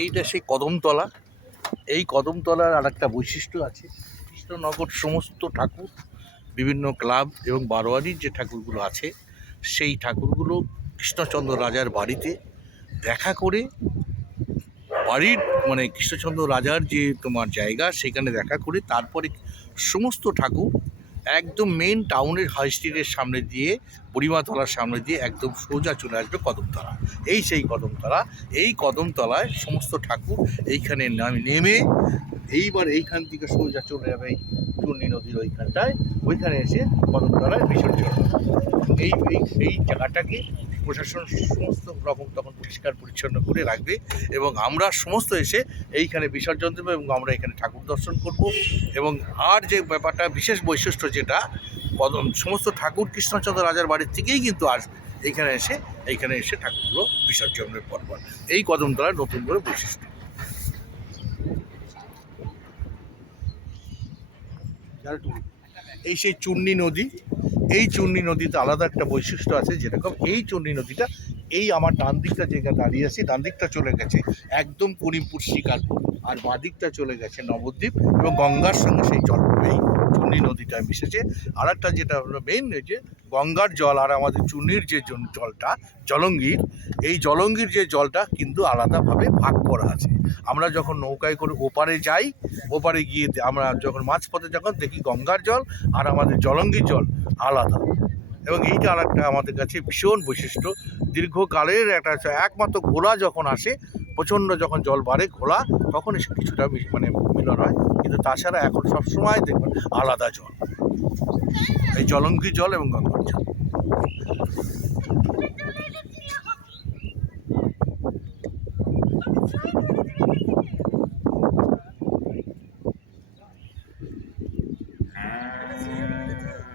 এইটা সেই কদমতলা। এই কদমতলার আর একটা বৈশিষ্ট্য আছে, কৃষ্ণনগর সমস্ত ঠাকুর, বিভিন্ন ক্লাব এবং বারোয়ারির যে ঠাকুরগুলো আছে সেই ঠাকুরগুলো কৃষ্ণচন্দ্র রাজার বাড়িতে দেখা করে, বাড়ির মানে কৃষ্ণচন্দ্র রাজার যে তোমার জায়গা সেখানে দেখা করে তারপরে সমস্ত ঠাকুর একদম মেন টাউনের হাই স্ট্রিটের সামনে দিয়ে, বুড়িমাতলার সামনে দিয়ে একদম সোজা চলে আসবে কদমতলা। এই সেই কদমতলা। এই কদমতলায় সমস্ত ঠাকুর এইখানে নেমে এইবার এইখান থেকে সোজা চলে যাবে এই চূর্ণী নদীর ওইখানটায়, ওইখানে এসে কদমতলায় বিসর্জন। এই এই এই জায়গাটাকে প্রশাসন সমস্ত রকম তখন পরিষ্কার পরিচ্ছন্ন করে রাখবে এবং আমরা সমস্ত এসে এইখানে বিসর্জন দেবো এবং আমরা এখানে ঠাকুর দর্শন করব। এবং আর যে ব্যাপারটা বিশেষ বৈশিষ্ট্য যেটা, সমস্ত ঠাকুর কৃষ্ণচন্দ্র রাজার বাড়ির থেকেই কিন্তু আসবে এইখানে এসে ঠাকুরগুলো বিসর্জনের পর এই কদমতলার নতুন করে বৈশিষ্ট্য। এই সেই চূর্ণী নদী। এই চূর্ণী নদীতে আলাদা একটা বৈশিষ্ট্য আছে, যেরকম এই চূর্ণী নদীটা এই আমার ডান দিকটা যেখানে দাঁড়িয়ে আছি, ডান দিকটা চলে গেছে একদম করিমপুর শিকারপুর, আর বাঁ দিকটা চলে গেছে নবদ্বীপ এবং গঙ্গার সঙ্গে সেই জল এই চূর্ণী নদীটা মিশেছে। আর একটা যেটা হলো মেইন, যে গঙ্গার জল আর আমাদের চূর্ণীর যে জলটা জলঙ্গির, এই জলঙ্গির যে জলটা কিন্তু আলাদাভাবে ভাগ করা আছে। আমরা যখন নৌকায় করে ওপারে যাই, ওপারে গিয়ে আমরা যখন মাঝপথে যখন দেখি গঙ্গার জল আর আমাদের জলঙ্গির জল আলাদা। এবং এইটা আর একটা আমাদের কাছে ভীষণ বৈশিষ্ট্য, দীর্ঘকালের একটা একমাত্র ঘোলা যখন আসে, প্রচণ্ড যখন জল বাড়ে ঘোলা, তখন এসে কিছুটা মানে মিলন হয়, কিন্তু তাছাড়া এখন সবসময় দেখবেন আলাদা জল, এই জলঙ্গি জল এবং গঙ্গার জল।